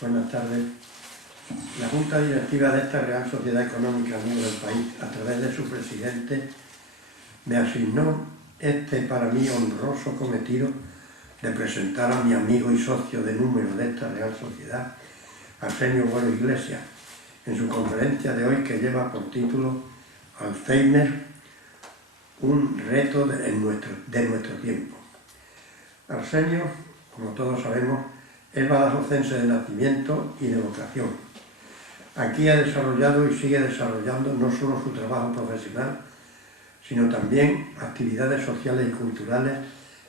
Buenas tardes. La Junta Directiva de esta Real Sociedad Económica Unida del País, a través de su presidente, me asignó este para mí honroso cometido de presentar a mi amigo y socio de número de esta Real Sociedad, Arsenio Güero Iglesias, en su conferencia de hoy que lleva por título Alzheimer, un reto de nuestro tiempo. Arsenio, como todos sabemos, es badajozense de nacimiento y de vocación. Aquí ha desarrollado y sigue desarrollando no solo su trabajo profesional, sino también actividades sociales y culturales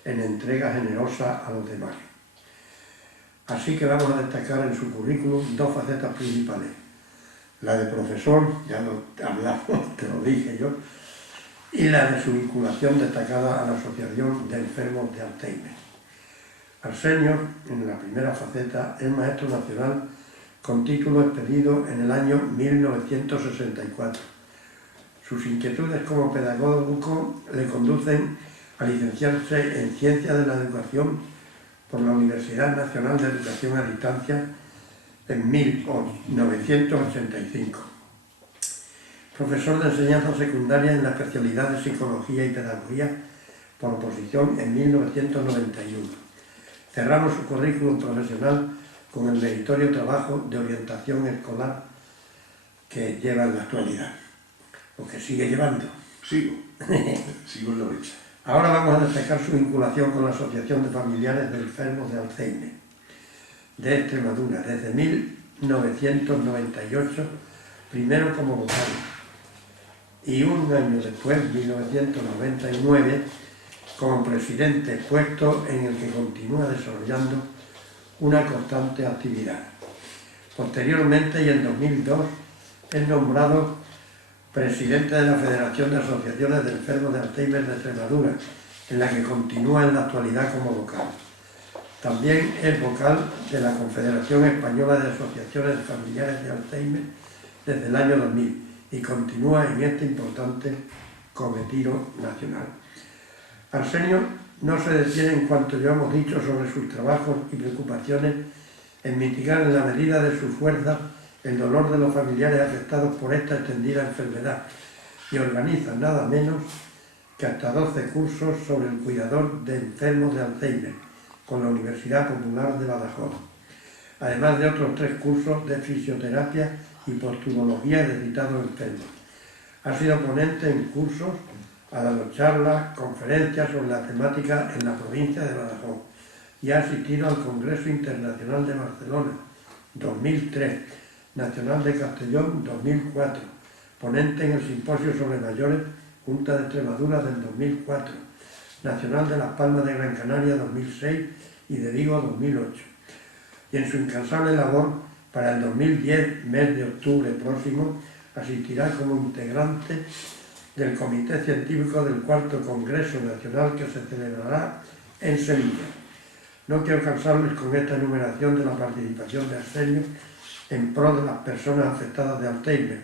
en entrega generosa a los demás. Así que vamos a destacar en su currículum dos facetas principales. La de profesor, ya lo hablamos, te lo dije yo, y la de su vinculación destacada a la Asociación de Enfermos de Alzheimer. Arsenio, en la primera faceta, es maestro nacional con título expedido en el año 1964. Sus inquietudes como pedagogo le conducen a licenciarse en Ciencias de la Educación por la Universidad Nacional de Educación a Distancia en 1985. Profesor de enseñanza secundaria en la especialidad de Psicología y Pedagogía por oposición en 1991. Cerramos su currículum profesional con el meritorio trabajo de orientación escolar que lleva en la actualidad, o que sigue llevando. Sigo en la brecha. Ahora vamos a destacar su vinculación con la Asociación de Familiares de Enfermos de Alzheimer de Extremadura, desde 1998, primero como vocal, y un año después, 1999, como presidente, puesto en el que continúa desarrollando una constante actividad. Posteriormente, y en 2002, es nombrado presidente de la Federación de Asociaciones de Enfermos de Alzheimer de Extremadura, en la que continúa en la actualidad como vocal. También es vocal de la Confederación Española de Asociaciones de Familiares de Alzheimer desde el año 2000 y continúa en este importante cometido nacional. Arsenio no se detiene en cuanto ya hemos dicho sobre sus trabajos y preocupaciones en mitigar en la medida de su fuerza el dolor de los familiares afectados por esta extendida enfermedad y organiza nada menos que hasta 12 cursos sobre el cuidador de enfermos de Alzheimer con la Universidad Popular de Badajoz, además de otros 3 cursos de fisioterapia y posturología de citados enfermos. Ha sido ponente en cursos, ha dado charlas, conferencias sobre la temática en la provincia de Badajoz y ha asistido al Congreso Internacional de Barcelona 2003, Nacional de Castellón 2004, ponente en el Simposio sobre Mayores, Junta de Extremadura del 2004, Nacional de Las Palmas de Gran Canaria 2006 y de Vigo 2008. Y en su incansable labor, para el 2010, mes de octubre próximo, asistirá como integrante del Comité Científico del Cuarto Congreso Nacional que se celebrará en Sevilla. No quiero cansarles con esta enumeración de la participación de Arsenio en pro de las personas afectadas de Alzheimer,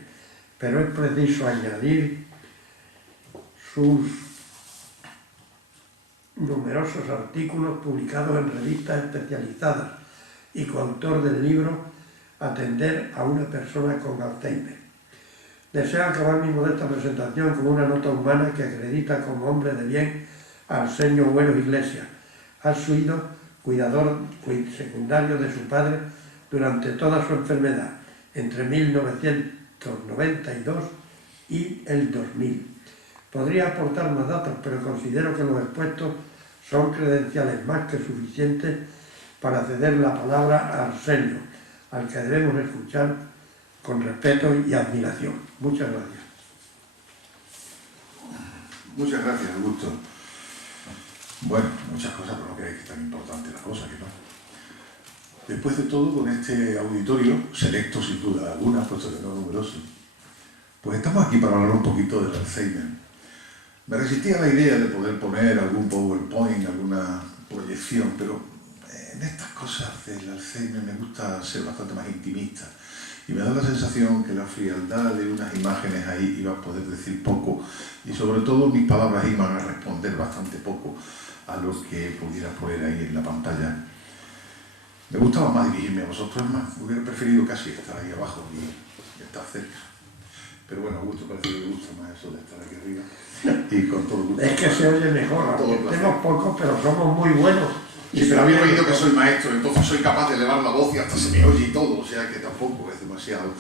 pero es preciso añadir sus numerosos artículos publicados en revistas especializadas y coautor del libro Atender a una persona con Alzheimer. Deseo acabar mi modesta presentación con una nota humana que acredita como hombre de bien a Arsenio Güero Iglesias. Ha sido cuidador secundario de su padre durante toda su enfermedad, entre 1992 y el 2000. Podría aportar más datos, pero considero que los expuestos son credenciales más que suficientes para ceder la palabra a Arsenio, al que debemos escuchar con respeto y admiración. Muchas gracias. Muchas gracias, Augusto. Bueno, muchas cosas, pero no creéis que es tan importante la cosa, que no. Después de todo, con este auditorio, selecto sin duda alguna, puesto que no numeroso, pues estamos aquí para hablar un poquito del Alzheimer. Me resistí a la idea de poder poner algún PowerPoint, alguna proyección, pero en estas cosas del Alzheimer me gusta ser bastante más intimista. Y me da la sensación que la frialdad de unas imágenes ahí iba a poder decir poco y sobre todo mis palabras iban a responder bastante poco a lo que pudiera poner ahí en la pantalla. Me gustaba más dirigirme a vosotros, más. Hubiera preferido casi estar ahí abajo y estar cerca. Pero bueno, Augusto parece que le gusta más eso de estar aquí arriba. Y con todo gusto. Es que se oye mejor, aunque tenemos pocos, pero somos muy buenos. Sí, pero habéis oído que soy maestro, entonces soy capaz de elevar la voz y hasta se me oye y todo, o sea que tampoco es demasiado.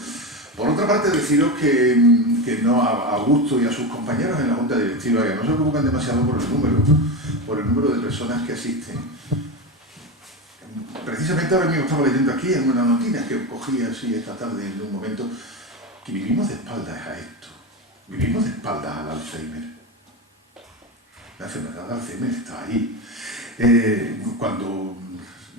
Por otra parte, deciros que no a Augusto y a sus compañeros en la Junta Directiva, que no se preocupen demasiado por el número de personas que asisten. Precisamente ahora mismo estaba leyendo aquí en una noticia que cogí así esta tarde en un momento, que vivimos de espaldas a esto, vivimos de espaldas al Alzheimer. La enfermedad de Alzheimer está ahí. Cuando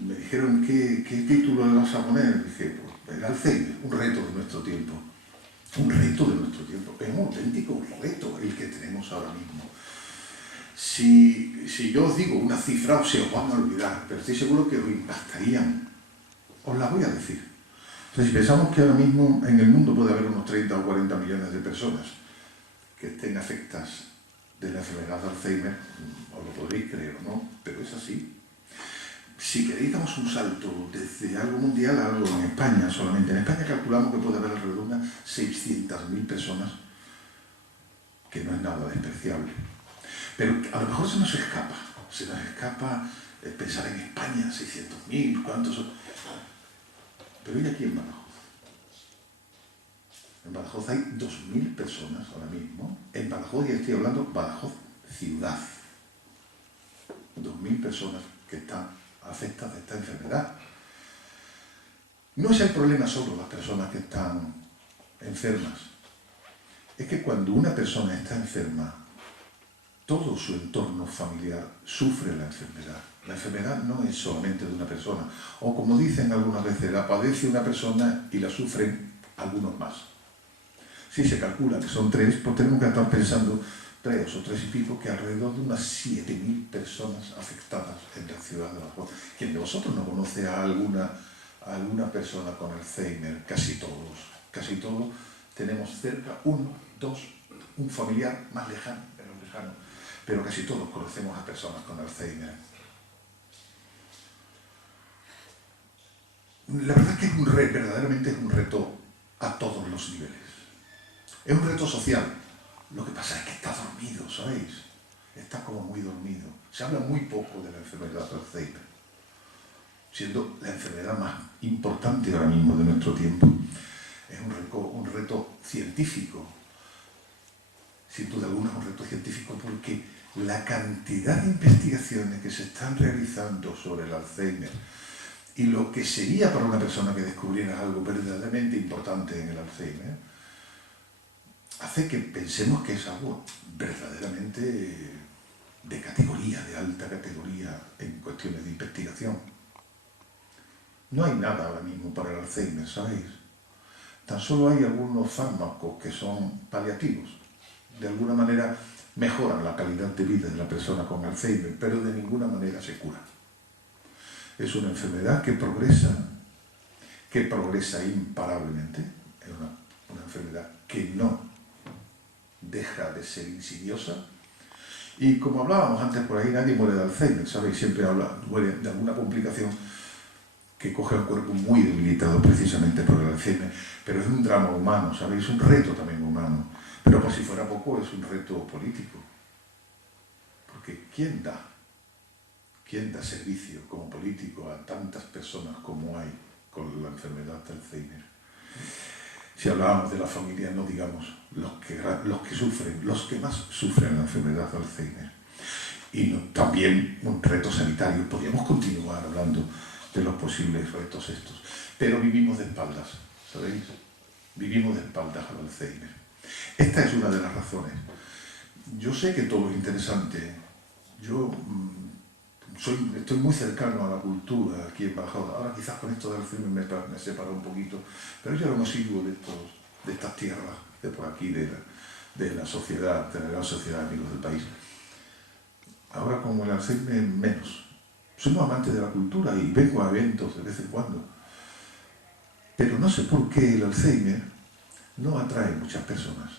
me dijeron qué título le vas a poner, dije, pues el Alzheimer, un reto de nuestro tiempo. Un reto de nuestro tiempo. Es un auténtico reto el que tenemos ahora mismo. Si yo os digo una cifra, se os van a olvidar, pero estoy seguro que os impactarían. Os la voy a decir. O sea, si pensamos que ahora mismo en el mundo puede haber unos 30 o 40 millones de personas que estén afectadas de la enfermedad de Alzheimer, os lo podréis creer o no, pero es así. Si queréis damos un salto desde algo mundial a algo en España solamente. En España calculamos que puede haber alrededor de unas 600.000 personas, que no es nada despreciable. Pero a lo mejor se nos escapa pensar en España, 600.000, ¿cuántos son? Pero ¿y aquí en Badajoz? En Badajoz hay 2.000 personas ahora mismo. En Badajoz, ya estoy hablando, Badajoz ciudad. 2.000 personas que están afectadas de esta enfermedad. No es el problema solo las personas que están enfermas. Es que cuando una persona está enferma, todo su entorno familiar sufre la enfermedad. La enfermedad no es solamente de una persona. O como dicen algunas veces, la padece una persona y la sufren algunos más. Si se calcula que son 3, pues tenemos que estar pensando 3 o 3 y pico, que alrededor de unas 7.000 personas afectadas en la ciudad de Badajoz. ¿Quién de vosotros no conoce a alguna persona con Alzheimer? Casi todos tenemos cerca uno, dos, un familiar más lejano, pero casi todos conocemos a personas con Alzheimer. La verdad es que verdaderamente es un reto a todos los niveles. Es un reto social. Lo que pasa es que está dormido, ¿sabéis? Está como muy dormido. Se habla muy poco de la enfermedad de Alzheimer, siendo la enfermedad más importante ahora mismo de nuestro tiempo. Es un reto científico. Sin duda alguna es un reto científico porque la cantidad de investigaciones que se están realizando sobre el Alzheimer y lo que sería para una persona que descubriera algo verdaderamente importante en el Alzheimer, hace que pensemos que es algo verdaderamente de categoría, de alta categoría en cuestiones de investigación. No hay nada ahora mismo para el Alzheimer, ¿sabéis? Tan solo hay algunos fármacos que son paliativos. De alguna manera mejoran la calidad de vida de la persona con Alzheimer, pero de ninguna manera se cura. Es una enfermedad que progresa imparablemente. Es una enfermedad que no deja de ser insidiosa. Y como hablábamos antes por ahí, nadie muere de Alzheimer, ¿sabéis? Siempre muere de alguna complicación que coge al cuerpo muy debilitado precisamente por el Alzheimer. Pero es un drama humano, ¿sabéis? Es un reto también humano. Pero por si fuera poco, es un reto político. Porque ¿quién da servicio como político a tantas personas como hay con la enfermedad de Alzheimer? Si hablábamos de la familia, no digamos los que sufren, los que más sufren la enfermedad de Alzheimer. Y también un reto sanitario. Podríamos continuar hablando de los posibles retos estos. Pero vivimos de espaldas, ¿sabéis? Vivimos de espaldas al Alzheimer. Esta es una de las razones. Yo sé que todo es interesante. Yo estoy muy cercano a la cultura aquí en Badajoz. Ahora quizás con esto del Alzheimer me separa un poquito, pero yo no sigo de estas tierras, de por aquí, de la sociedad, de la gran sociedad de amigos del país. Ahora con el Alzheimer menos. Somos amantes de la cultura y vengo a eventos de vez en cuando. Pero no sé por qué el Alzheimer no atrae muchas personas.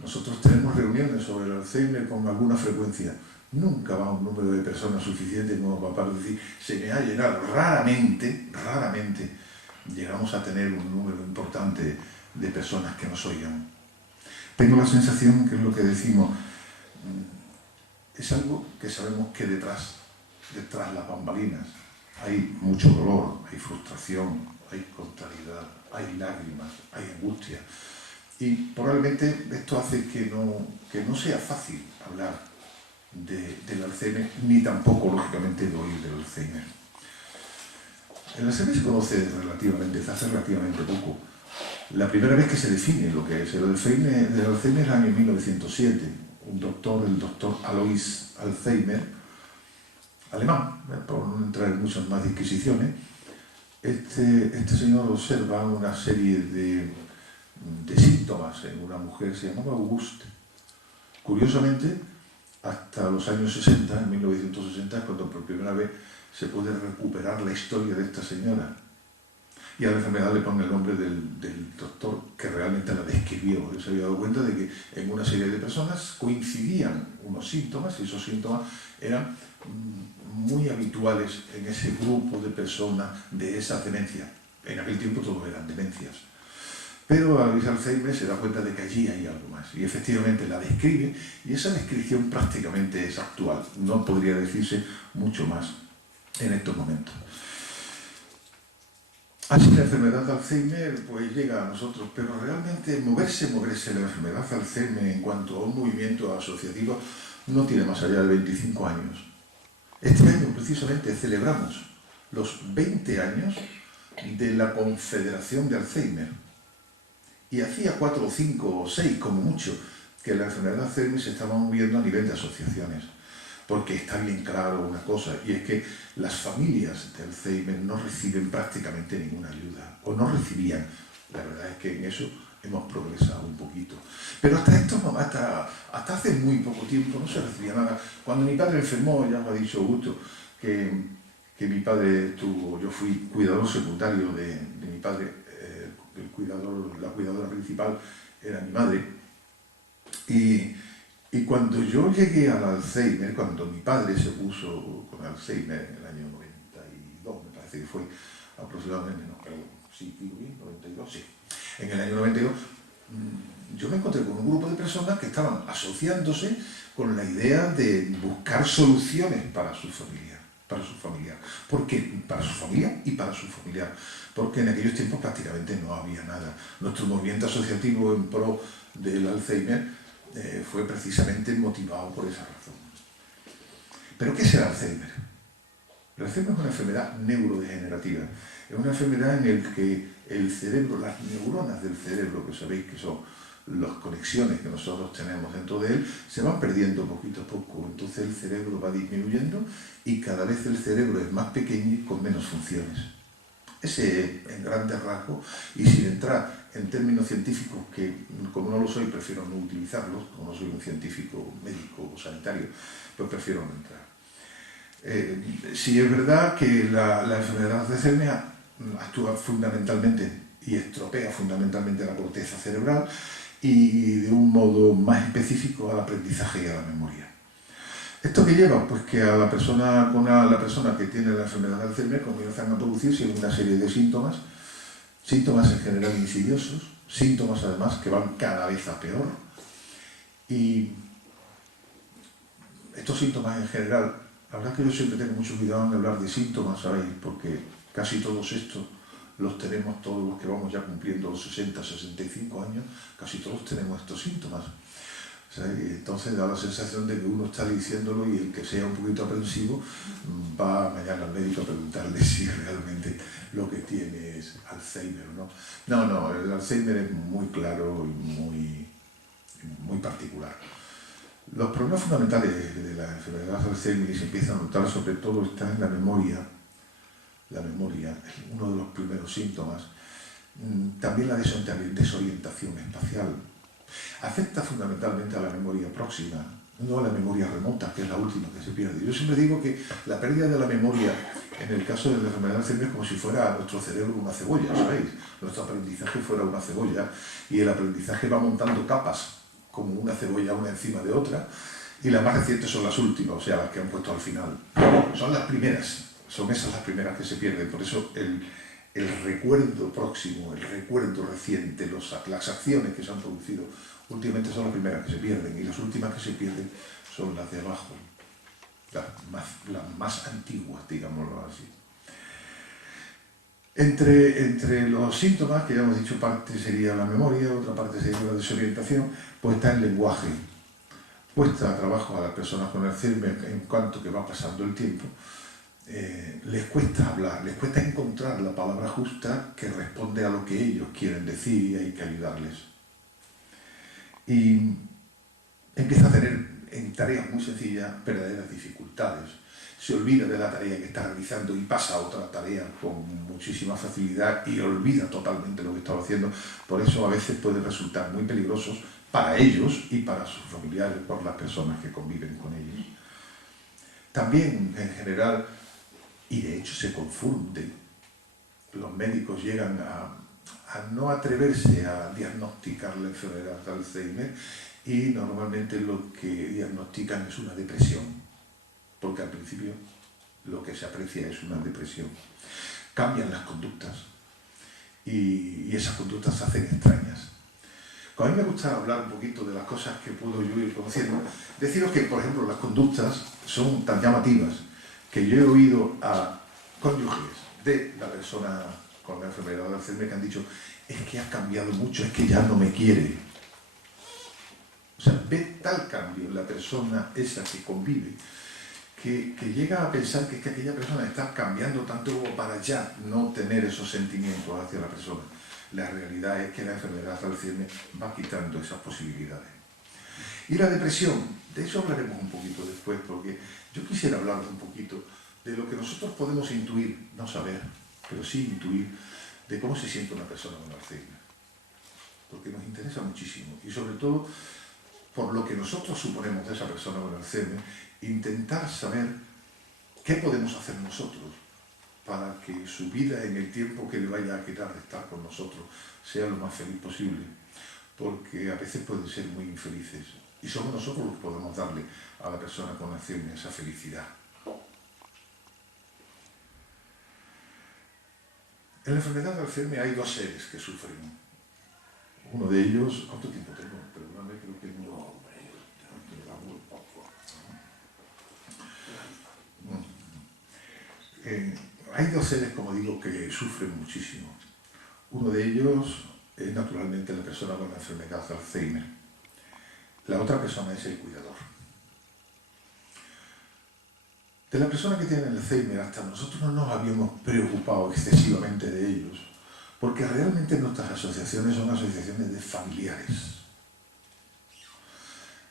Nosotros tenemos reuniones sobre el Alzheimer con alguna frecuencia, Nunca va un número de personas suficiente como para decir, se me ha llenado. Raramente llegamos a tener un número importante de personas que nos oigan. Tengo la sensación que es lo que decimos, es algo que sabemos que detrás las bambalinas, hay mucho dolor, hay frustración, hay contrariedad, hay lágrimas, hay angustia. Y probablemente esto hace que no sea fácil hablar del Alzheimer, ni tampoco, lógicamente, de oír del Alzheimer. El Alzheimer se conoce desde hace relativamente poco. La primera vez que se define lo que es el Alzheimer es el año 1907. El doctor Alois Alzheimer, alemán, por no entrar en muchas más disquisiciones, este señor observa una serie de síntomas en una mujer, se llamaba Auguste. Curiosamente, hasta los años 60, en 1960, cuando por primera vez se puede recuperar la historia de esta señora. Y a la enfermedad le pone el nombre del doctor que realmente la describió. Él se había dado cuenta de que en una serie de personas coincidían unos síntomas, y esos síntomas eran muy habituales en ese grupo de personas de esa demencia. En aquel tiempo todo eran demencias. Pero Alois Alzheimer se da cuenta de que allí hay algo más, y efectivamente la describe, y esa descripción prácticamente es actual, no podría decirse mucho más en estos momentos. Así la enfermedad de Alzheimer pues llega a nosotros, pero realmente moverse la enfermedad de Alzheimer en cuanto a un movimiento asociativo no tiene más allá de 25 años. Este año precisamente celebramos los 20 años de la Confederación de Alzheimer. Y hacía 4 o 5 o 6, como mucho, que la enfermedad de Alzheimer se estaba moviendo a nivel de asociaciones. Porque está bien claro una cosa, y es que las familias de Alzheimer no reciben prácticamente ninguna ayuda, o no recibían. La verdad es que en eso hemos progresado un poquito. Pero hasta hace muy poco tiempo no se recibía nada. Cuando mi padre enfermó, ya me ha dicho Augusto, que mi padre yo fui cuidador secundario de mi padre, la cuidadora principal era mi madre, y cuando yo llegué al Alzheimer, cuando mi padre se puso con Alzheimer en el año 92, me parece que fue aproximadamente, no, perdón, sí, digo bien, 92, sí, en el año 92, yo me encontré con un grupo de personas que estaban asociándose con la idea de buscar soluciones para su familia. Porque para su familia y para su familiar, porque en aquellos tiempos prácticamente no había nada. Nuestro movimiento asociativo en pro del Alzheimer fue precisamente motivado por esa razón. ¿Pero qué es el Alzheimer? El Alzheimer es una enfermedad neurodegenerativa, es una enfermedad en la que el cerebro, las neuronas del cerebro, que sabéis que son las conexiones que nosotros tenemos dentro de él, se van perdiendo poquito a poco. Entonces el cerebro va disminuyendo y cada vez el cerebro es más pequeño y con menos funciones. Ese en grandes rasgos, y sin entrar en términos científicos que, como no lo soy, prefiero no utilizarlos, como no soy un científico médico o sanitario, pues prefiero no entrar. Sí es verdad que la enfermedad de Alzheimer actúa fundamentalmente y estropea fundamentalmente la corteza cerebral, y de un modo más específico al aprendizaje y a la memoria. ¿Esto qué lleva? Pues que a la persona que tiene la enfermedad de Alzheimer comienzan a producirse una serie de síntomas en general insidiosos, síntomas además que van cada vez a peor. Y estos síntomas en general, la verdad es que yo siempre tengo mucho cuidado en hablar de síntomas, ¿sabéis? Porque casi todos estos los tenemos, todos los que vamos ya cumpliendo los 60, 65 años, casi todos tenemos estos síntomas. O sea, entonces da la sensación de que uno está diciéndolo, y el que sea un poquito aprensivo va mañana al médico a preguntarle si realmente lo que tiene es Alzheimer o no. No, el Alzheimer es muy claro y muy particular. Los problemas fundamentales de la enfermedad de Alzheimer, y se empiezan a notar sobre todo, están en la memoria. La memoria es uno de los primeros síntomas. También la desorientación espacial. Afecta fundamentalmente a la memoria próxima, no a la memoria remota, que es la última que se pierde. Yo siempre digo que la pérdida de la memoria, en el caso de la enfermedad de Alzheimer, es como si fuera nuestro cerebro una cebolla, ¿sabéis? Nuestro aprendizaje fuera una cebolla, y el aprendizaje va montando capas, como una cebolla una encima de otra, y las más recientes son las últimas, o sea, las que han puesto al final. Son las primeras, son esas las primeras que se pierden, por eso el recuerdo próximo, el recuerdo reciente, las acciones que se han producido últimamente son las primeras que se pierden, y las últimas que se pierden son las de abajo, las más antiguas, digámoslo así. Entre los síntomas, que ya hemos dicho, parte sería la memoria, otra parte sería la desorientación, pues está el lenguaje. Cuesta trabajo a las personas con Alzheimer en cuanto que va pasando el tiempo, les cuesta hablar, les cuesta encontrar la palabra justa que responde a lo que ellos quieren decir y hay que ayudarles. Y empieza a tener en tareas muy sencillas verdaderas dificultades. Se olvida de la tarea que está realizando y pasa a otra tarea con muchísima facilidad y olvida totalmente lo que estaba haciendo. Por eso a veces pueden resultar muy peligrosos para ellos y para sus familiares, por las personas que conviven con ellos. También, en general, y de hecho se confunden, los médicos llegan a no atreverse a diagnosticar la enfermedad de Alzheimer y normalmente lo que diagnostican es una depresión, porque al principio lo que se aprecia es una depresión. Cambian las conductas y esas conductas se hacen extrañas. A mí me gusta hablar un poquito de las cosas que puedo yo ir conociendo. Deciros que, por ejemplo, las conductas son tan llamativas que yo he oído a cónyuges de la persona con la enfermedad de Alzheimer que han dicho: es que ha cambiado mucho, es que ya no me quiere. O sea, ve tal cambio en la persona esa que convive que llega a pensar que es que aquella persona está cambiando tanto como para ya no tener esos sentimientos hacia la persona. La realidad es que la enfermedad de Alzheimer va quitando esas posibilidades. Y la depresión, de eso hablaremos un poquito después, porque yo quisiera hablaros un poquito de lo que nosotros podemos intuir, no saber, pero sí intuir, de cómo se siente una persona con Alzheimer. Porque nos interesa muchísimo, y sobre todo por lo que nosotros suponemos de esa persona con Alzheimer, intentar saber qué podemos hacer nosotros para que su vida en el tiempo que le vaya a quedar de estar con nosotros sea lo más feliz posible, porque a veces pueden ser muy infelices y somos nosotros los que podemos darle a la persona con Alzheimer esa felicidad. En la enfermedad de Alzheimer hay dos seres que sufren. Uno de ellos, ¿cuánto tiempo tengo? Perdóname, creo que no. Hay dos seres, como digo, que sufren muchísimo. Uno de ellos es naturalmente la persona con la enfermedad de Alzheimer. La otra persona es el cuidador. De la persona que tiene el Alzheimer hasta nosotros no nos habíamos preocupado excesivamente de ellos, porque realmente nuestras asociaciones son asociaciones de familiares.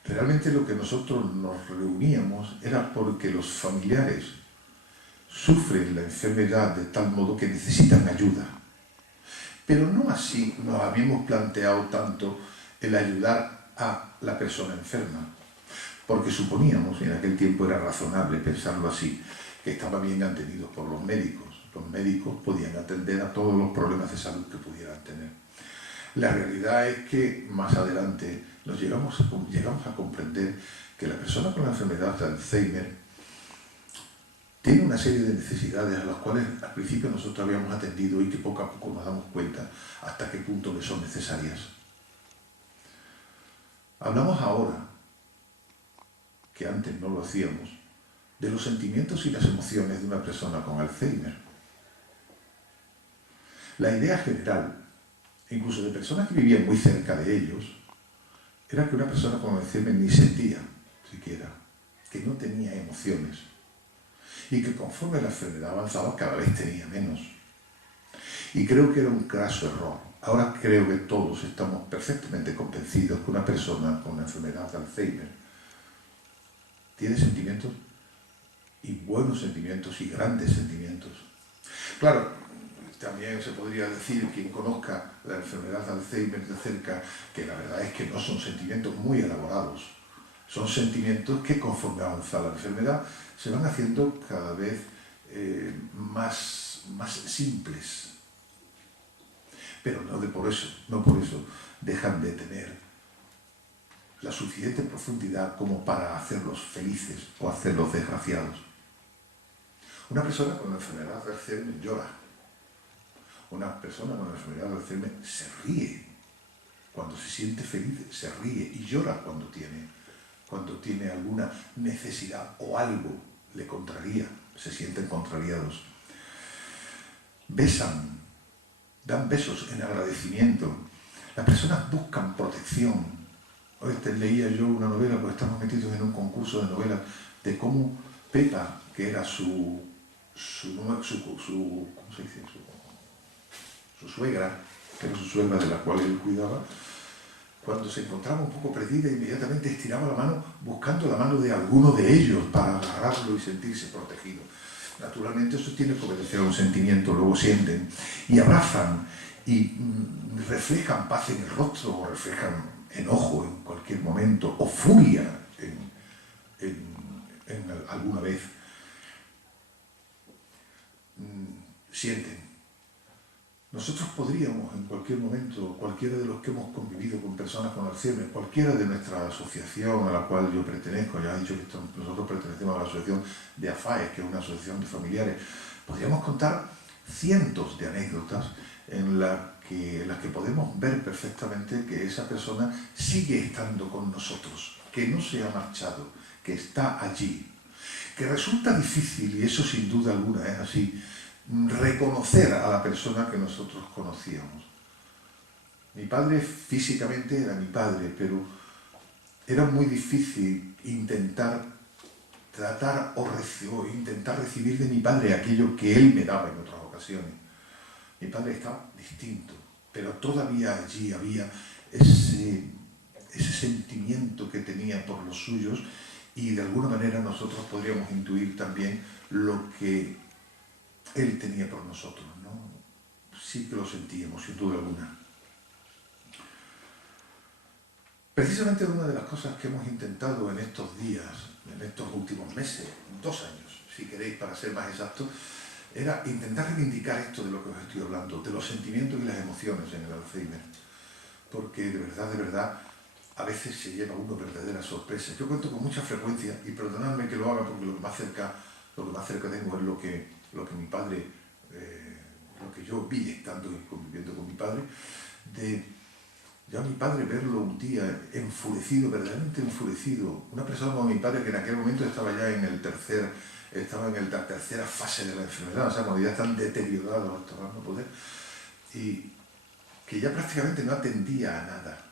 Realmente lo que nosotros nos reuníamos era porque los familiares sufren la enfermedad de tal modo que necesitan ayuda. Pero no así nos habíamos planteado tanto el ayudar a la persona enferma, porque suponíamos, y en aquel tiempo era razonable pensarlo así, que estaban bien atendidos por los médicos. Los médicos podían atender a todos los problemas de salud que pudieran tener. La realidad es que más adelante llegamos a comprender que la persona con la enfermedad de Alzheimer tiene una serie de necesidades a las cuales al principio nosotros habíamos atendido y que poco a poco nos damos cuenta hasta qué punto le son necesarias. Hablamos ahora, que antes no lo hacíamos, de los sentimientos y las emociones de una persona con Alzheimer. La idea general, incluso de personas que vivían muy cerca de ellos, era que una persona con Alzheimer ni sentía siquiera, que no tenía emociones y que conforme la enfermedad avanzaba cada vez tenía menos. Y creo que era un craso error. Ahora creo que todos estamos perfectamente convencidos que una persona con la enfermedad de Alzheimer tiene sentimientos, y buenos sentimientos, y grandes sentimientos. Claro, también se podría decir, quien conozca la enfermedad de Alzheimer de cerca, que la verdad es que no son sentimientos muy elaborados. Son sentimientos que conforme avanza la enfermedad se van haciendo cada vez más simples. Pero no por eso dejan de tener la suficiente profundidad como para hacerlos felices o hacerlos desgraciados. Una persona con la enfermedad de Alzheimer llora. Una persona con la enfermedad de Alzheimer se ríe. Cuando se siente feliz, se ríe y llora cuando tiene alguna necesidad o algo le contraría, se sienten contrariados. Besan, dan besos en agradecimiento. Las personas buscan protección. Hoy leía yo una novela, porque estamos metidos en un concurso de novelas, de cómo Pepa, que era su suegra, que era su suegra de la cual él cuidaba, cuando se encontraba un poco perdida, inmediatamente estiraba la mano buscando la mano de alguno de ellos para agarrarlo y sentirse protegido. Naturalmente eso tiene que obedecer a un sentimiento, luego sienten y abrazan y reflejan paz en el rostro o reflejan enojo en cualquier momento o furia en alguna vez. Sienten. Nosotros podríamos en cualquier momento, cualquiera de los que hemos convivido con personas con Alzheimer, cualquiera de nuestra asociación a la cual yo pertenezco, ya he dicho que nosotros pertenecemos a la asociación de AFAES, que es una asociación de familiares, podríamos contar cientos de anécdotas en las que podemos ver perfectamente que esa persona sigue estando con nosotros, que no se ha marchado, que está allí, que resulta difícil, y eso sin duda alguna es así, reconocer a la persona que nosotros conocíamos. Mi padre físicamente era mi padre, pero era muy difícil intentar tratar o intentar recibir de mi padre aquello que él me daba en otras ocasiones. Mi padre estaba distinto, pero todavía allí había ese sentimiento que tenía por los suyos y de alguna manera nosotros podríamos intuir también lo que él tenía por nosotros, ¿no? Sí que lo sentíamos, sin duda alguna. Precisamente una de las cosas que hemos intentado en estos días, en estos últimos meses, 2 años, si queréis, para ser más exactos, era intentar reivindicar esto de lo que os estoy hablando, de los sentimientos y las emociones en el Alzheimer. Porque de verdad, a veces se lleva uno verdaderas sorpresas. Yo cuento con mucha frecuencia, y perdonadme que lo haga porque lo que más cerca tengo es lo que mi padre, lo que yo vi estando y conviviendo con mi padre, de ya mi padre verlo un día enfurecido, verdaderamente enfurecido, una persona como mi padre que en aquel momento estaba ya en la tercera fase de la enfermedad, o sea, cuando ya están deteriorados hasta no poder, y que ya prácticamente no atendía a nada.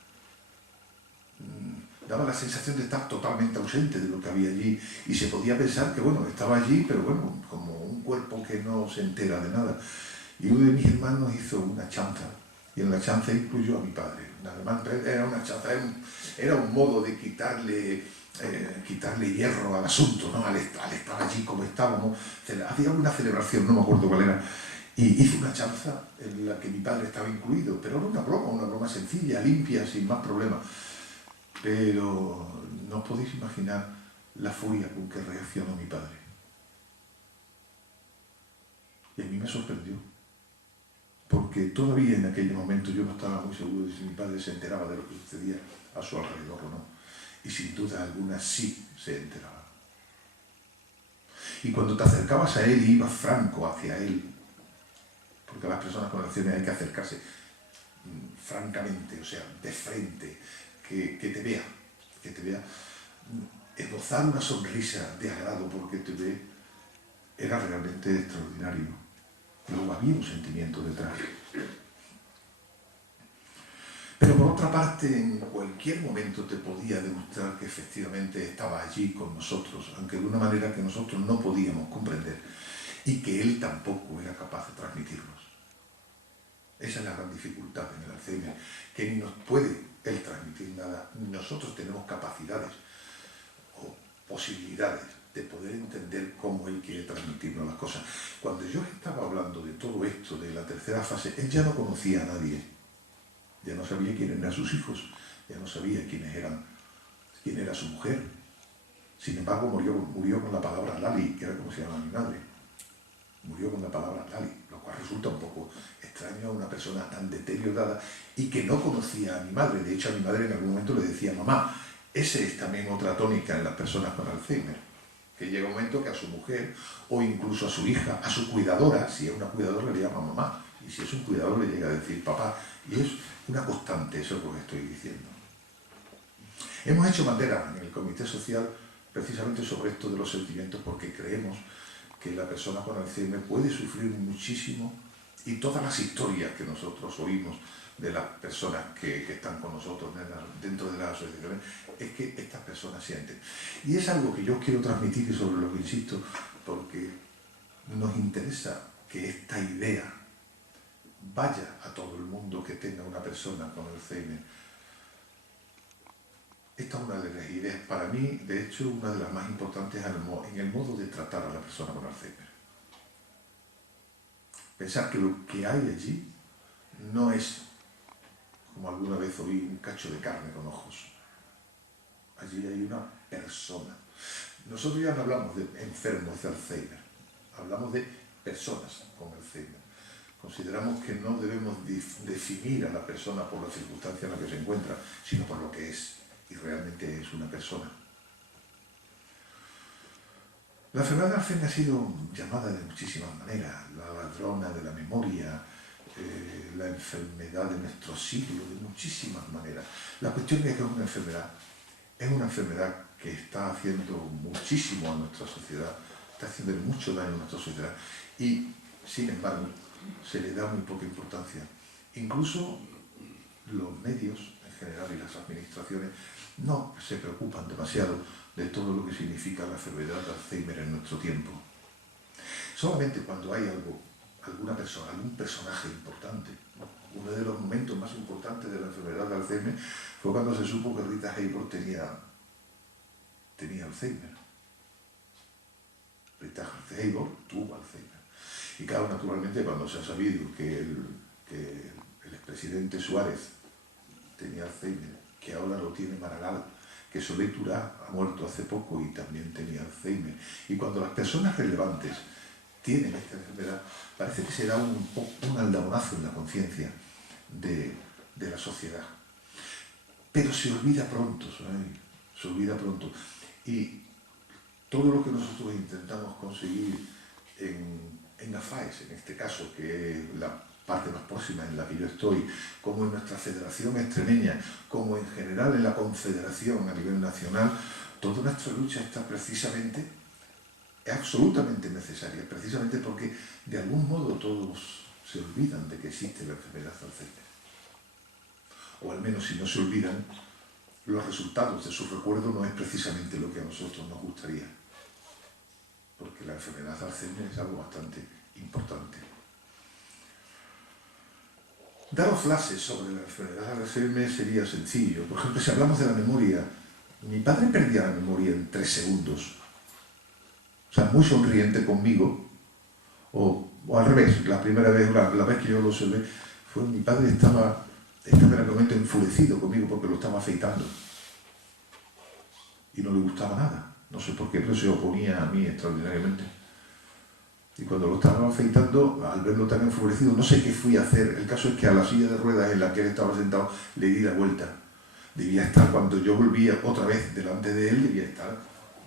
Daba la sensación de estar totalmente ausente de lo que había allí y se podía pensar que, bueno, estaba allí, pero bueno, como un cuerpo que no se entera de nada. Y uno de mis hermanos hizo una chanza, y en la chanza incluyó a mi padre. Era una chanza, era un modo de quitarle hierro al asunto, ¿no? Al estar allí como estábamos. Había una celebración, no me acuerdo cuál era, y hizo una chanza en la que mi padre estaba incluido, pero era una broma sencilla, limpia, sin más problemas. Pero no podéis imaginar la furia con que reaccionó mi padre. Y a mí me sorprendió, porque todavía en aquel momento yo no estaba muy seguro de si mi padre se enteraba de lo que sucedía a su alrededor o no. Y sin duda alguna sí se enteraba. Y cuando te acercabas a él y ibas franco hacia él, porque a las personas con Alzheimer hay que acercarse francamente, o sea, de frente, que te vea, esbozar una sonrisa de agrado porque te ve, era realmente extraordinario. Luego había un sentimiento detrás. Pero por otra parte, en cualquier momento te podía demostrar que efectivamente estaba allí con nosotros, aunque de una manera que nosotros no podíamos comprender y que él tampoco era capaz de transmitirnos. Esa es la gran dificultad en el Alzheimer, que ni nos puede él transmitir nada, ni nosotros tenemos capacidades o posibilidades de poder entender cómo él quiere transmitirnos las cosas. Cuando yo estaba hablando de todo esto, de la tercera fase, él ya no conocía a nadie, ya no sabía quién eran sus hijos, ya no sabía quién era su mujer. Sin embargo, murió con la palabra Lali, que era como se llama mi madre. Murió con la palabra Lali, lo cual resulta un poco extraño a una persona tan deteriorada y que no conocía a mi madre. De hecho, a mi madre en algún momento le decía mamá, Esa es también otra tónica en las personas con Alzheimer, que llega un momento que a su mujer, o incluso a su hija, a su cuidadora, si es una cuidadora le llama mamá, y si es un cuidador le llega a decir papá, y es una constante, eso es lo que estoy diciendo. Hemos hecho bandera en el Comité Social precisamente sobre esto de los sentimientos, porque creemos que la persona con Alzheimer puede sufrir muchísimo, y todas las historias que nosotros oímos de las personas que están con nosotros dentro de las asociaciones, es que estas personas sienten. Y es algo que yo quiero transmitir y sobre lo que insisto, porque nos interesa que esta idea vaya a todo el mundo que tenga una persona con Alzheimer. Esta es una de las ideas, para mí, de hecho, una de las más importantes en el modo de tratar a la persona con Alzheimer. Pensar que lo que hay allí no es, como alguna vez oí, un cacho de carne con ojos. Allí hay una persona. Nosotros ya no hablamos de enfermos de Alzheimer, hablamos de personas con Alzheimer. Consideramos que no debemos definir a la persona por la circunstancia en la que se encuentra, sino por lo que es, y realmente es una persona. La enfermedad de Alzheimer ha sido llamada de muchísimas maneras, la ladrona de la memoria, la enfermedad de nuestro siglo, de muchísimas maneras. La cuestión es que es una enfermedad que está haciendo muchísimo a nuestra sociedad, está haciendo mucho daño a nuestra sociedad, y sin embargo se le da muy poca importancia. Incluso los medios en general y las administraciones no se preocupan demasiado de todo lo que significa la enfermedad de Alzheimer en nuestro tiempo. Solamente cuando hay alguna persona, algún personaje importante, uno de los momentos más importantes de la enfermedad de Alzheimer fue cuando se supo que Rita Hayworth tenía Alzheimer. Rita Hayworth tuvo Alzheimer. Y claro, naturalmente, cuando se ha sabido que el expresidente Suárez tenía Alzheimer, que ahora lo tiene Maragall, que Solé Turá ha muerto hace poco y también tenía Alzheimer, y cuando las personas relevantes tienen esta enfermedad, parece que se da un aldabonazo en la conciencia de la sociedad. Pero se olvida pronto, ¿sabes? Se olvida pronto. Y todo lo que nosotros intentamos conseguir en AFAES, en este caso, que es la parte más próxima en la que yo estoy, como en nuestra federación extremeña, como en general en la confederación a nivel nacional, toda nuestra lucha está precisamente, es absolutamente necesaria, precisamente porque de algún modo todos se olvidan de que existe la enfermedad de Alzheimer. O al menos si no se olvidan, los resultados de su recuerdo no es precisamente lo que a nosotros nos gustaría. Porque la enfermedad de Alzheimer es algo bastante importante. Daros clases sobre la enfermedad de Alzheimer sería sencillo. Por ejemplo, si hablamos de la memoria, mi padre perdía la memoria en 3 segundos. O sea, muy sonriente conmigo, o al revés, la primera vez, la vez que yo lo observé, fue mi padre estaba en aquel momento enfurecido conmigo porque lo estaba afeitando. Y no le gustaba nada. No sé por qué, pero se oponía a mí extraordinariamente. Y cuando lo estaba afeitando, al verlo tan enfurecido, no sé qué fui a hacer. El caso es que a la silla de ruedas en la que él estaba sentado le di la vuelta. Debía estar, cuando yo volvía otra vez delante de él, debía estar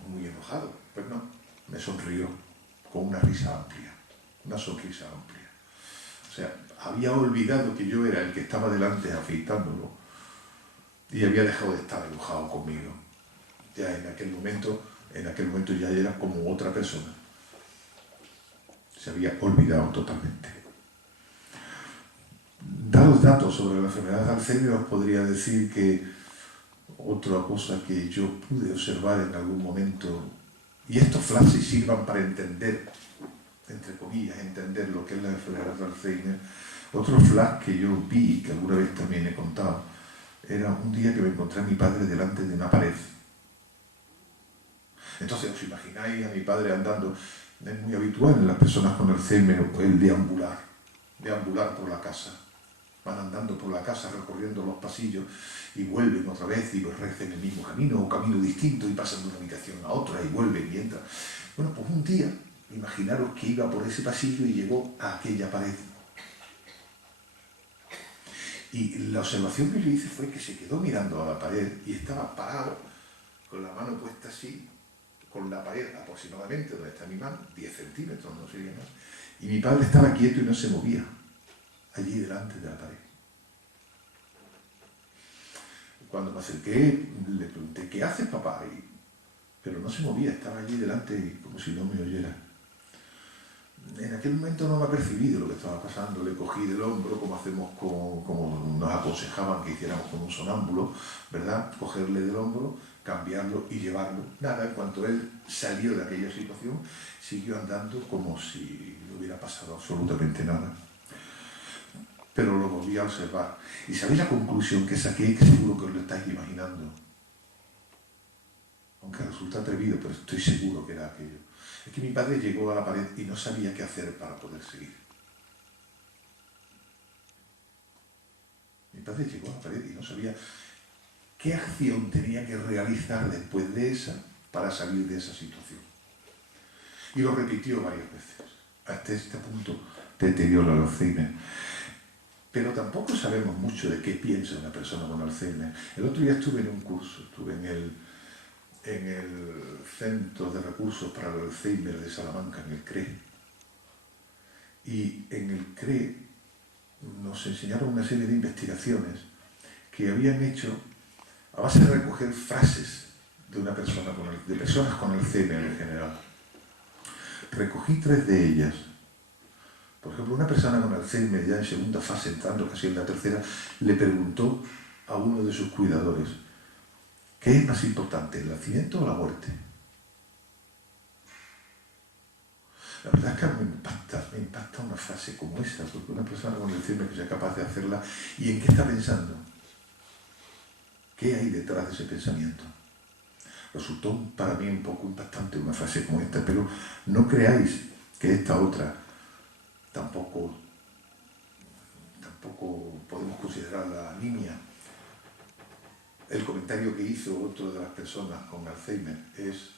muy enojado. Pues no, me sonrió con una risa amplia, una sonrisa amplia. O sea, había olvidado que yo era el que estaba delante afeitándolo y había dejado de estar enojado conmigo. Ya en aquel momento ya era como otra persona. Se había olvidado totalmente. Dados datos sobre la enfermedad de Alzheimer, os podría decir que otra cosa que yo pude observar en algún momento, y estos flashes sirvan para entender, entre comillas, entender lo que es la enfermedad de Alzheimer. Otro flash que yo vi, que alguna vez también he contado, era un día que me encontré a mi padre delante de una pared. Entonces, os imagináis a mi padre andando. Es muy habitual en las personas con Alzheimer el deambular por la casa. Van andando por la casa, recorriendo los pasillos y vuelven otra vez y recorren el mismo camino o camino distinto y pasan de una habitación a otra y vuelven y entran. Bueno, pues un día, imaginaros que iba por ese pasillo y llegó a aquella pared. Y la observación que yo hice fue que se quedó mirando a la pared y estaba parado con la mano puesta así, con la pared aproximadamente donde está mi mano, 10 centímetros, no sería más, y mi padre estaba quieto y no se movía, allí delante de la pared. Cuando me acerqué, le pregunté, ¿qué haces, papá? Pero no se movía, estaba allí delante como si no me oyera. En aquel momento no me ha percibido lo que estaba pasando, le cogí del hombro, como hacemos como nos aconsejaban que hiciéramos con un sonámbulo, ¿verdad? Cogerle del hombro, cambiarlo y llevarlo. Nada, en cuanto él salió de aquella situación, siguió andando como si no hubiera pasado absolutamente nada. Pero lo volví a observar. ¿Y sabéis la conclusión que saqué? Que seguro que os lo estáis imaginando. Aunque resulta atrevido, pero estoy seguro que era aquello. Es que mi padre llegó a la pared y no sabía qué hacer para poder seguir. Mi padre llegó a la pared y no sabía qué acción tenía que realizar después de esa para salir de esa situación. Y lo repitió varias veces. Hasta este punto deterioro el Alzheimer. Pero tampoco sabemos mucho de qué piensa una persona con Alzheimer. El otro día estuve en un curso, estuve en el Centro de Recursos para el Alzheimer de Salamanca, en el CRE. Y en el CRE nos enseñaron una serie de investigaciones que habían hecho a base de recoger frases de una persona de personas con Alzheimer en general. Recogí 3 de ellas. Por ejemplo, una persona con Alzheimer ya en segunda fase, entrando casi en la tercera, le preguntó a uno de sus cuidadores, ¿qué es más importante, el nacimiento o la muerte? La verdad es que me impacta una frase como esa, porque una persona con Alzheimer que sea capaz de hacerla, ¿y en qué está pensando? ¿Qué hay detrás de ese pensamiento? Resultó para mí un poco impactante una frase como esta, pero no creáis que esta otra tampoco podemos considerarla nimia. El comentario que hizo otro de las personas con Alzheimer es: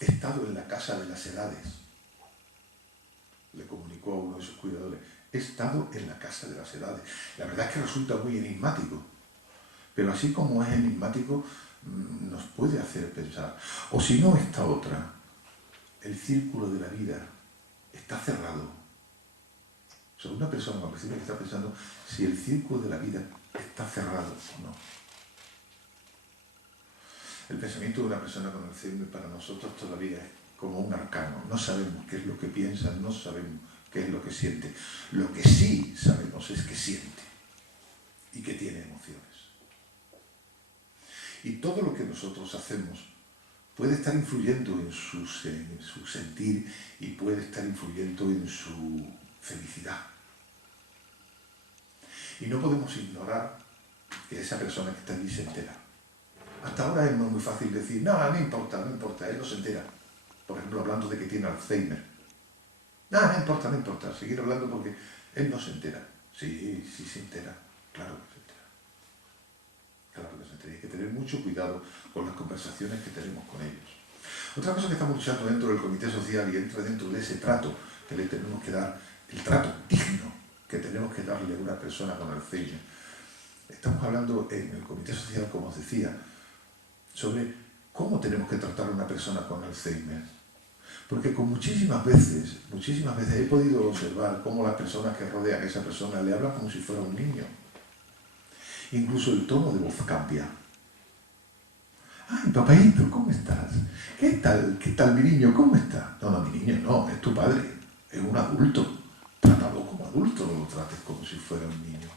he estado en la casa de las edades. Le comunicó a uno de sus cuidadores: he estado en la casa de las edades. La verdad es que resulta muy enigmático, pero así como es enigmático, nos puede hacer pensar. O si no, esta otra, el círculo de la vida está cerrado. O sea, una persona con Alzheimer que está pensando si el círculo de la vida está cerrado o no. El pensamiento de una persona con Alzheimer para nosotros todavía es como un arcano. No sabemos qué es lo que piensa, no sabemos qué es lo que siente. Lo que sí sabemos es que siente y que tiene emociones. Y todo lo que nosotros hacemos puede estar influyendo en su sentir y puede estar influyendo en su felicidad. Y no podemos ignorar que esa persona que está allí se entera. Hasta ahora es muy fácil decir, no importa, él no se entera. Por ejemplo, hablando de que tiene Alzheimer. No importa, seguir hablando porque él no se entera. Sí se entera, claro que se entera. Claro que se entera. Hay que tener mucho cuidado con las conversaciones que tenemos con ellos. Otra cosa que estamos luchando dentro del comité social y entra dentro de ese trato que le tenemos que dar, el trato digno que tenemos que darle a una persona con Alzheimer. Estamos hablando en el comité social, como os decía, sobre cómo tenemos que tratar a una persona con Alzheimer. Porque muchísimas veces he podido observar cómo las personas que rodean a esa persona le hablan como si fuera un niño. Incluso el tono de voz cambia. ¡Ay, papaíto, ¿cómo estás? ¿Qué tal mi niño? ¿Cómo está? No, mi niño no, es tu padre, es un adulto. Trátalo como adulto, no lo trates como si fuera un niño.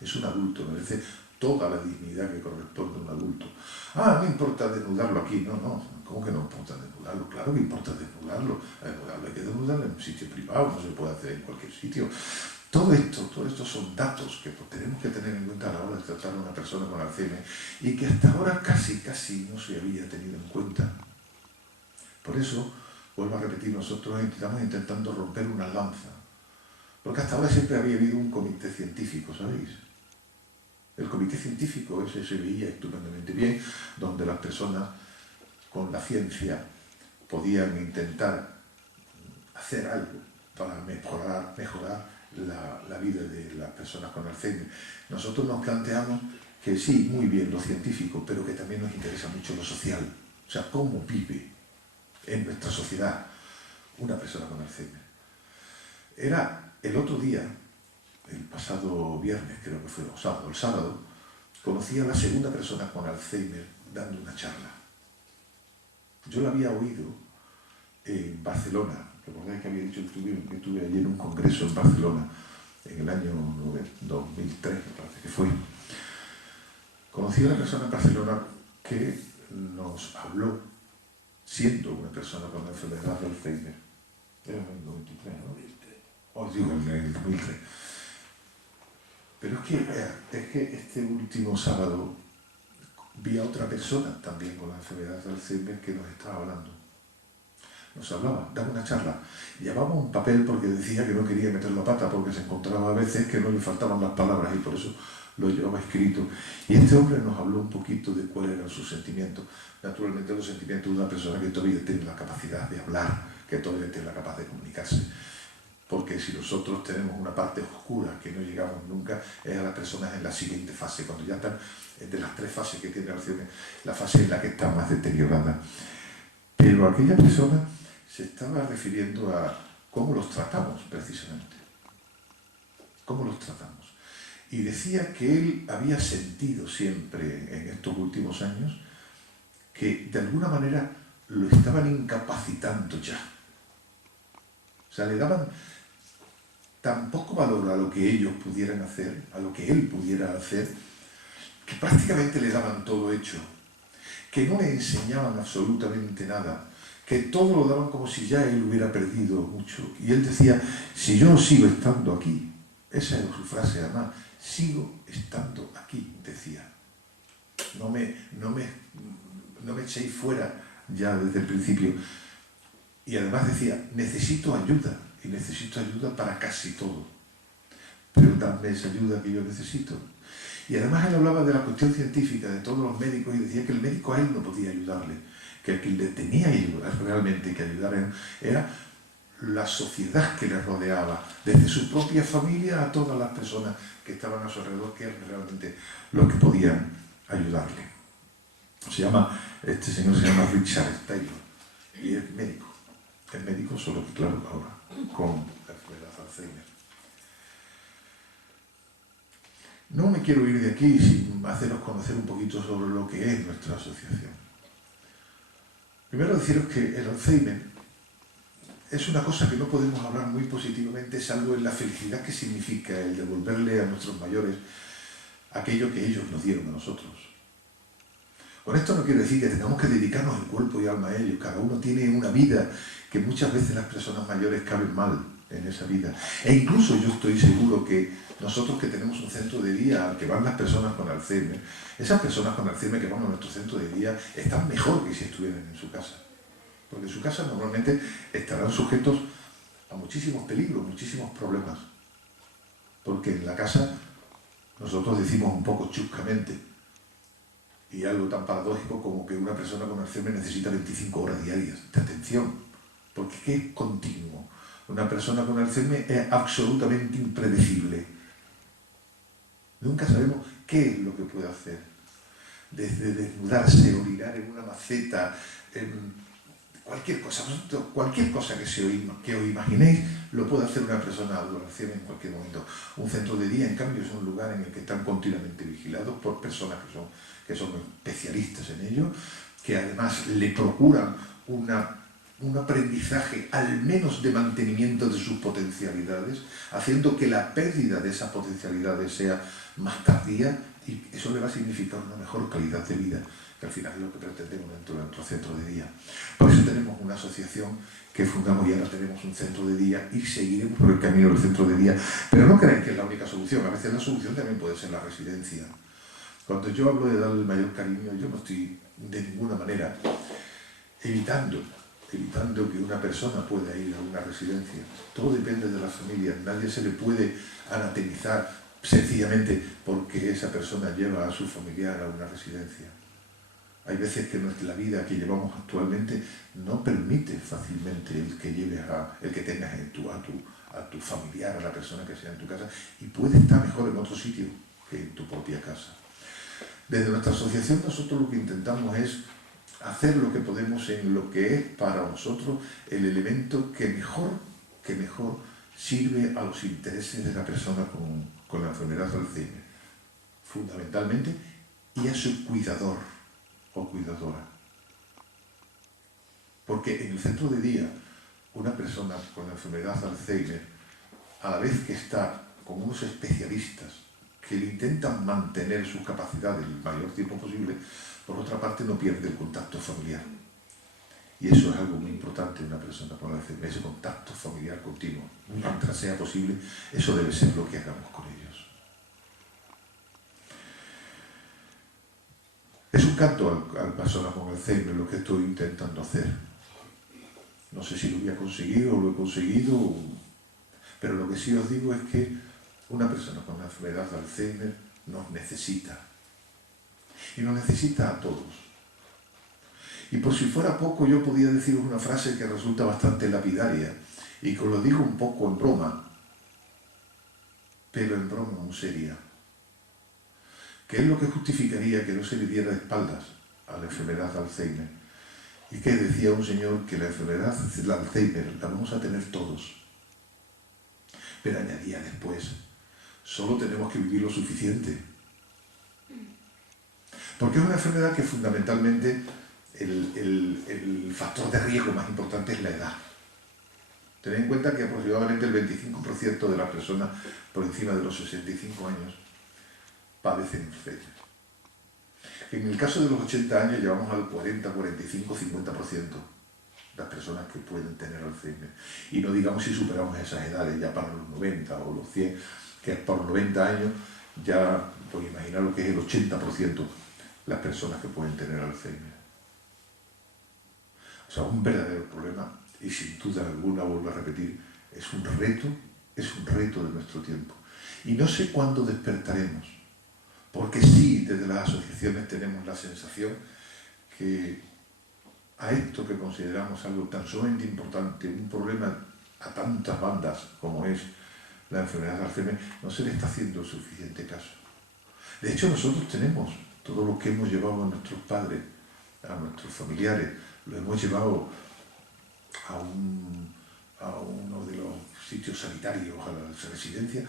Es un adulto, merece toda la dignidad que corresponde a un adulto. No importa desnudarlo aquí. No, ¿cómo que no importa desnudarlo? Claro que importa desnudarlo. Hay que desnudarlo en un sitio privado, no se puede hacer en cualquier sitio. Todo esto son datos que tenemos que tener en cuenta a la hora de tratar a una persona con Alzheimer y que hasta ahora casi no se había tenido en cuenta. Por eso, vuelvo a repetir, nosotros estamos intentando romper una lanza, porque hasta ahora siempre había habido un comité científico, ¿sabéis? El comité científico ese se veía estupendamente bien, donde las personas con la ciencia podían intentar hacer algo para mejorar la vida de las personas con Alzheimer. Nosotros nos planteamos que sí, muy bien lo científico, pero que también nos interesa mucho lo social. O sea, cómo vive en nuestra sociedad una persona con Alzheimer. Era el otro día, el pasado viernes creo que fue, o sábado, el sábado, conocí a la segunda persona con Alzheimer dando una charla. Yo la había oído en Barcelona. Recordáis que había dicho que estuve allí en un congreso en Barcelona en el año 2003, me parece que fue. Conocí a una persona en Barcelona que nos habló, siendo una persona con la enfermedad de Alzheimer. Era en el 93, ¿no? Os digo, en el 2003. Pero es que este último sábado vi a otra persona también con la enfermedad de Alzheimer que nos estaba hablando. Nos hablaba, daba una charla. Llevaba un papel porque decía que no quería meter la pata porque se encontraba a veces que no le faltaban las palabras y por eso lo llevaba escrito. Y este hombre nos habló un poquito de cuáles eran sus sentimientos. Naturalmente los sentimientos de una persona que todavía tiene la capacidad de hablar, que todavía tiene la capacidad de comunicarse. Porque si nosotros tenemos una parte oscura que no llegamos nunca, es a las personas en la siguiente fase, cuando ya están de las 3 fases que tiene Alzheimer, la fase en la que está más deteriorada. Pero aquella persona se estaba refiriendo a cómo los tratamos, precisamente. ¿Cómo los tratamos? Y decía que él había sentido siempre en estos últimos años que de alguna manera lo estaban incapacitando ya. O sea, le daban tan poco valor a lo que ellos pudieran hacer, a lo que él pudiera hacer, que prácticamente le daban todo hecho, que no le enseñaban absolutamente nada, que todo lo daban como si ya él hubiera perdido mucho. Y él decía, si yo sigo estando aquí, esa era su frase además, sigo estando aquí, decía. No me echéis fuera ya desde el principio. Y además decía, necesito ayuda, y necesito ayuda para casi todo. Pero dadme esa ayuda que yo necesito. Y además él hablaba de la cuestión científica, de todos los médicos, y decía que el médico a él no podía ayudarle, que el que le tenía realmente que ayudar era la sociedad que le rodeaba, desde su propia familia a todas las personas que estaban a su alrededor, que eran realmente los que podían ayudarle. Este señor se llama Richard Taylor, y es médico. Es médico, solo que claro, ahora, con la enfermedad de Alzheimer. No me quiero ir de aquí sin haceros conocer un poquito sobre lo que es nuestra asociación. Primero deciros que el Alzheimer es una cosa que no podemos hablar muy positivamente, salvo en la felicidad que significa el devolverle a nuestros mayores aquello que ellos nos dieron a nosotros. Con esto no quiero decir que tengamos que dedicarnos en cuerpo y alma a ellos. Cada uno tiene una vida que muchas veces las personas mayores caben mal en esa vida. E incluso yo estoy seguro que nosotros que tenemos un centro de día al que van las personas con Alzheimer, esas personas con Alzheimer que van a nuestro centro de día están mejor que si estuvieran en su casa. Porque en su casa normalmente estarán sujetos a muchísimos peligros, muchísimos problemas. Porque en la casa nosotros decimos un poco chuscamente, y algo tan paradójico como que una persona con Alzheimer necesita 25 horas diarias de atención, porque es que es continuo. Una persona con Alzheimer es absolutamente impredecible. Nunca sabemos qué es lo que puede hacer. Desde desnudarse, orinar en una maceta, cualquier cosa que os imaginéis, lo puede hacer una persona con Alzheimer en cualquier momento. Un centro de día, en cambio, es un lugar en el que están continuamente vigilados por personas que son especialistas en ello, que además le procuran un aprendizaje al menos de mantenimiento de sus potencialidades, haciendo que la pérdida de esas potencialidades sea más tardía, y eso le va a significar una mejor calidad de vida, que al final es lo que pretendemos dentro de nuestro centro de día. Por eso tenemos una asociación que fundamos y ahora tenemos un centro de día y seguiremos por el camino del centro de día. Pero no creáis que es la única solución, a veces la solución también puede ser la residencia. Cuando yo hablo de darle el mayor cariño, yo no estoy de ninguna manera evitando que una persona pueda ir a una residencia. Todo depende de la familia, nadie se le puede anatemizar sencillamente porque esa persona lleva a su familiar a una residencia. Hay veces que la vida que llevamos actualmente no permite fácilmente el que tengas a tu familiar, a la persona que sea en tu casa, y puede estar mejor en otro sitio que en tu propia casa. Desde nuestra asociación nosotros lo que intentamos es hacer lo que podemos en lo que es para nosotros el elemento que mejor sirve a los intereses de la persona con la enfermedad de Alzheimer, fundamentalmente, y a su cuidador o cuidadora. Porque en el centro de día, una persona con la enfermedad de Alzheimer, a la vez que está con unos especialistas que le intentan mantener sus capacidades el mayor tiempo posible, por otra parte no pierde el contacto familiar. Y eso es algo muy importante en una persona con Alzheimer, ese contacto familiar continuo. Mientras sea posible, eso debe ser lo que hagamos con ellos. Es un canto al persona con Alzheimer lo que estoy intentando hacer. No sé si lo voy a conseguir o lo he conseguido, pero lo que sí os digo es que una persona con la enfermedad de Alzheimer nos necesita. Y nos necesita a todos. Y por si fuera poco, yo podía deciros una frase que resulta bastante lapidaria, y que os lo digo un poco en broma, pero en broma muy seria, que es lo que justificaría que no se le diera espaldas a la enfermedad de Alzheimer, y que decía un señor que la enfermedad de Alzheimer la vamos a tener todos. Pero añadía después, solo tenemos que vivir lo suficiente. Porque es una enfermedad que fundamentalmente el factor de riesgo más importante es la edad. Tened en cuenta que aproximadamente el 25% de las personas por encima de los 65 años padecen Alzheimer. En el caso de los 80 años llevamos al 40, 45, 50% las personas que pueden tener Alzheimer. Y no digamos si superamos esas edades ya para los 90 o los 100, que por los 90 años ya, pues imaginar lo que es el 80% las personas que pueden tener Alzheimer. O sea, un verdadero problema, y sin duda alguna, vuelvo a repetir, es un reto de nuestro tiempo. Y no sé cuándo despertaremos, porque sí, desde las asociaciones tenemos la sensación que a esto que consideramos algo tan sumamente importante, un problema a tantas bandas como es la enfermedad de Alzheimer, no se le está haciendo suficiente caso. De hecho, nosotros tenemos todo lo que hemos llevado a nuestros padres, a nuestros familiares, lo hemos llevado a uno de los sitios sanitarios, a las residencias.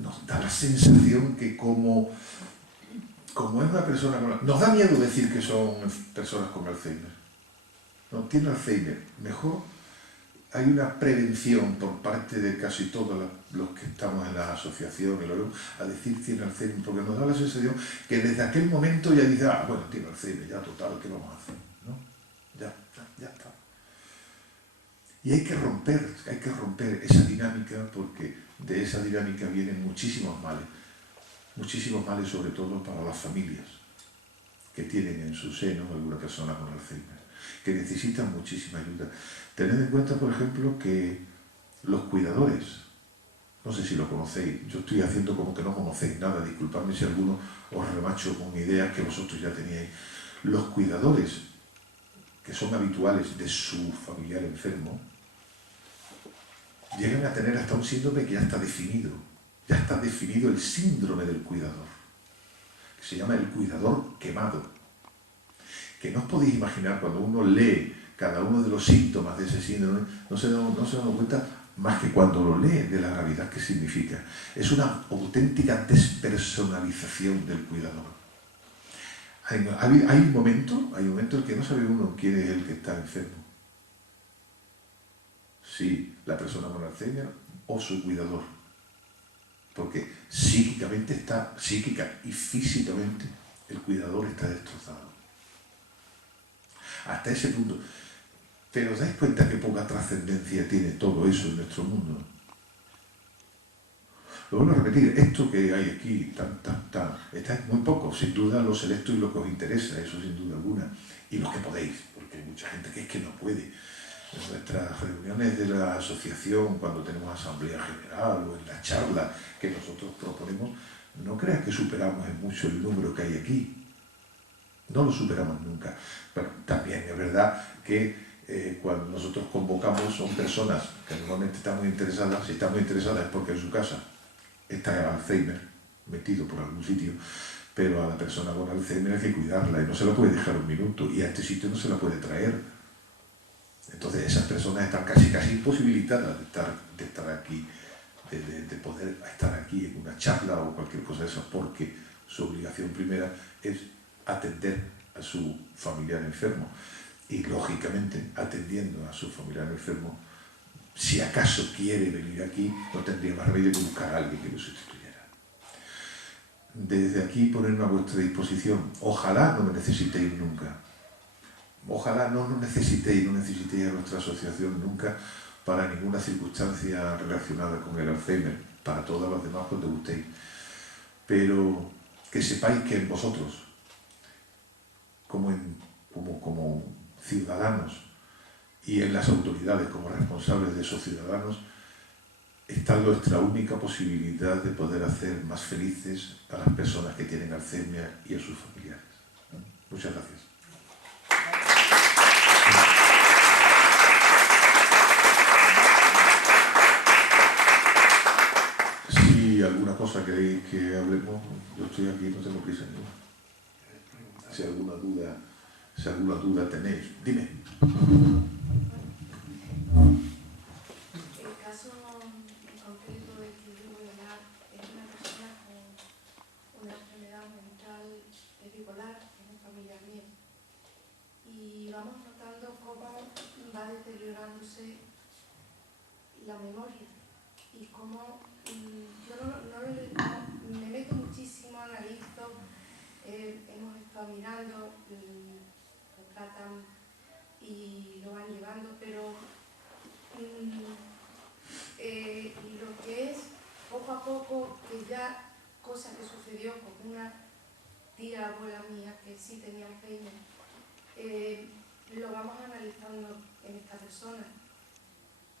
Nos da la sensación que como es una persona con... Nos da miedo decir que son personas con Alzheimer. No, tiene Alzheimer. Mejor hay una prevención por parte de casi todos los que estamos en la asociación, a decir tiene Alzheimer, porque nos da la sensación que desde aquel momento ya dice, bueno, tiene Alzheimer, ya total, ¿qué vamos a hacer? ¿No? Ya está. Y hay que romper esa dinámica, porque de esa dinámica vienen muchísimos males sobre todo para las familias que tienen en su seno alguna persona con Alzheimer, que necesitan muchísima ayuda. Tened en cuenta, por ejemplo, que los cuidadores, no sé si lo conocéis, yo estoy haciendo como que no conocéis nada, disculpadme si alguno os remacho con ideas que vosotros ya teníais. Los cuidadores que son habituales de su familiar enfermo, llegan a tener hasta un síndrome que ya está definido el síndrome del cuidador, que se llama el cuidador quemado, que no os podéis imaginar cuando uno lee cada uno de los síntomas de ese síndrome, no se da cuenta más que cuando lo lee de la gravedad que significa. Es una auténtica despersonalización del cuidador. Hay un momento en que no sabe uno quién es el que está enfermo. Si la persona con Alzheimer o su cuidador. Porque psíquica y físicamente el cuidador está destrozado. Hasta ese punto. Pero ¿os dais cuenta qué poca trascendencia tiene todo eso en nuestro mundo? Lo vuelvo a repetir, esto que hay aquí, está en muy poco, sin duda lo selecto y lo que os interesa, eso sin duda alguna, y los que podéis, porque hay mucha gente que es que no puede. En nuestras reuniones de la asociación, cuando tenemos asamblea general o en la charla que nosotros proponemos, no creas que superamos en mucho el número que hay aquí. No lo superamos nunca. Pero también es verdad que cuando nosotros convocamos son personas que normalmente están muy interesadas, si están muy interesadas es porque en su casa está Alzheimer metido por algún sitio, pero a la persona con Alzheimer hay que cuidarla y no se la puede dejar un minuto, y a este sitio no se la puede traer. Entonces esas personas están casi imposibilitadas de estar aquí, de poder estar aquí en una charla o cualquier cosa de eso, porque su obligación primera es atender a su familiar enfermo. Y lógicamente, atendiendo a su familiar enfermo, si acaso quiere venir aquí, no tendría más remedio que buscar a alguien que lo sustituyera. Desde aquí ponerme a vuestra disposición. Ojalá no me necesitéis nunca. Ojalá no nos necesitéis a nuestra asociación nunca para ninguna circunstancia relacionada con el Alzheimer, para todas las demás cuando gustéis. Pero que sepáis que en vosotros, como ciudadanos, y en las autoridades como responsables de esos ciudadanos, está nuestra única posibilidad de poder hacer más felices a las personas que tienen Alzheimer y a sus familiares. Muchas gracias. Si alguna cosa queréis que hablemos, yo estoy aquí, no tengo prisa ninguna. Si alguna duda tenéis, dime. El caso en concreto del que yo voy a hablar es una persona con una enfermedad mental bipolar, que es un familiar mío. Y vamos notando cómo va deteriorándose la memoria y cómo yo me meto muchísimo, analizo, hemos estado mirando, lo tratan y lo van llevando, pero lo que es poco a poco, que ya cosa que sucedió con una tía abuela mía que sí tenía Alzheimer, lo vamos analizando en esta persona.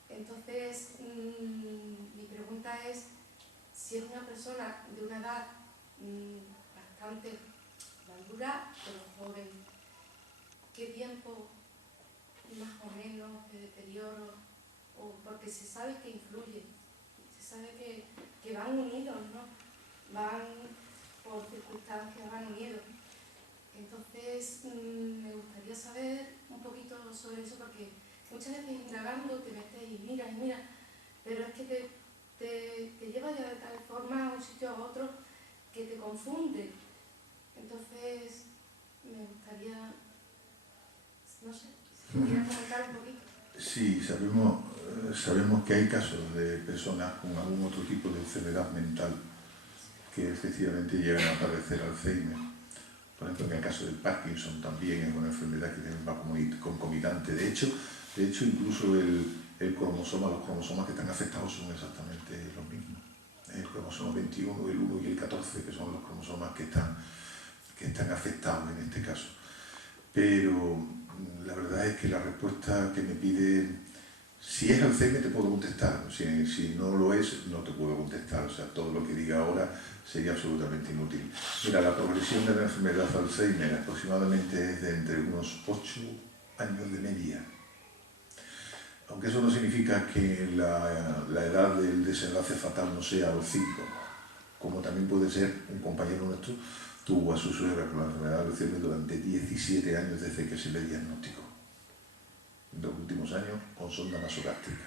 Entonces, mi pregunta es si es una persona de una edad bastante madura, pero joven, ¿qué tiempo más o menos de deterioro? Porque se sabe que influye, se sabe que van unidos, ¿no? Van por circunstancias, van unidos. Entonces, me gustaría saber un poquito sobre eso, porque muchas veces indagando te metes y miras, pero es que te lleva ya de tal forma a un sitio a otro que te confunde. Entonces, me gustaría, no sé, si pudieras comentar un poquito. Sí, sabemos que hay casos de personas con algún otro tipo de enfermedad mental que efectivamente llegan a padecer Alzheimer. Por ejemplo, en el caso del Parkinson también es una enfermedad que va concomitante. De hecho, incluso los cromosomas que están afectados son exactamente los mismos. El cromosoma 21, el 1 y el 14, que son los cromosomas que están afectados en este caso. Pero la verdad es que la respuesta que me pide, si es Alzheimer te puedo contestar, si no lo es no te puedo contestar, o sea, todo lo que diga ahora sería absolutamente inútil. Mira, la progresión de la enfermedad Alzheimer aproximadamente es de entre unos 8 años de media. Aunque eso no significa que la edad del desenlace fatal no sea los 5, como también puede ser un compañero nuestro tuvo a su suegra con la enfermedad de Alzheimer durante 17 años desde que se le diagnosticó. En los últimos años con sonda nasogástrica.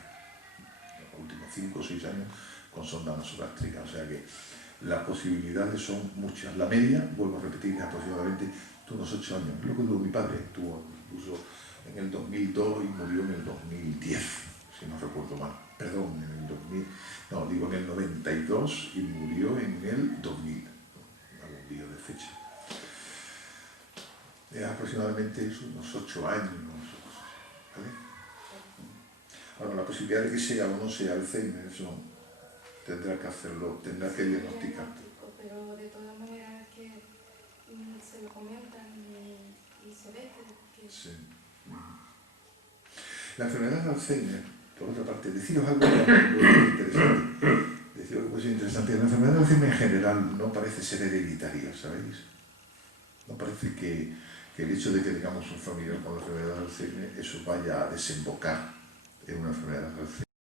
En los últimos 5 o 6 años con sonda nasogástrica. O sea que las posibilidades son muchas. La media, vuelvo a repetir, es aproximadamente unos 8 años. Es lo que tuvo mi padre. Tuvo incluso en el 2002 y murió en el 2010, si no recuerdo mal. Perdón, en el 92 y murió en el 2000. De fecha. Es aproximadamente unos 8 años. ¿Vale? Ahora, la posibilidad de que sea o no sea Alzheimer, eso tendrá que hacerlo, tendrá que diagnosticar. Pero de todas maneras es que se lo comentan y se ve que... Sí. La enfermedad de Alzheimer, por otra parte, deciros algo interesante. Pues interesante. La enfermedad de Alzheimer en general no parece ser hereditaria, ¿sabéis? No parece que el hecho de que tengamos un familiar con la enfermedad de Alzheimer, eso vaya a desembocar en una enfermedad de Alzheimer.